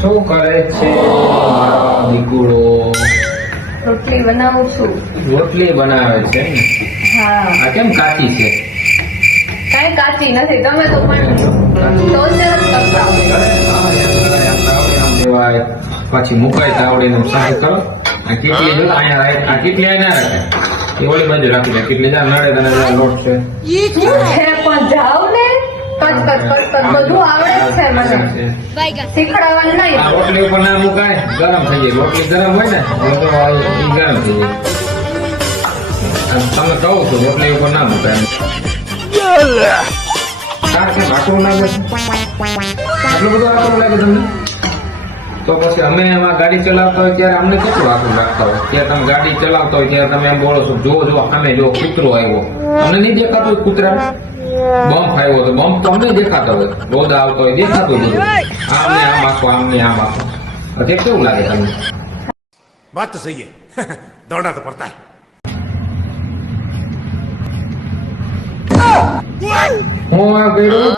શું કરે છે મારો દીકરો? રોટલી બનાવું છું. રોટલી બનાવે છે ને? હા. આ કેમ કાચી છે? કાંઈ કાચી નથી, તમે તો પણ ટોસ્ટર જ કરતા હોય. દેવાય પછી મુકાય તાવડે નું સાહેબ કરો. આ કેટલી જો અહીંયા રાખે, આ કેટલી અહીંયા ના રાખે, એ ઓલી બાજુ રાખી દે. કેટલી જા નડે તને જા લોટ છે. હે પણ જાવ ને, કચ બધું આવડે જ છે મને. શીખડાવવાનું નહીં. આ રોટલી ઉપર ના મુકાય, ગરમ થઈ જાય. રોટલી ગરમ હોય ને એટલે તો આ ઈ ગરમ થઈ જાય. તમે કહો છો રોટલી ઉપર ના મુકાય. તાર કેમ આટલું લાગે છે? આટલું બધું આટલું લાગે તમને? તો પછી અમે એમાં ગાડી ચલાવતા હોય ત્યારે અમને કેટલું આખું રાખતા હોય? ત્યારે તમે ગાડી ચલાવતા હોય ત્યારે તમે એમ બોલો છો, જો સામે જો કૂતરો આવ્યો, અમને નહીં દેખાતો હોય કૂતરા? બમ્પ આવ્યો તો બમ્પ તો અમને દેખાતો હોય, રોદ આવતો હોય દેખાતો હોય. આમને આમ આખો, આમને આમ આખો. તે કેવું લાગે તમને? बात तो सही है दौड़ना तो पड़ता है હું આ કર્યું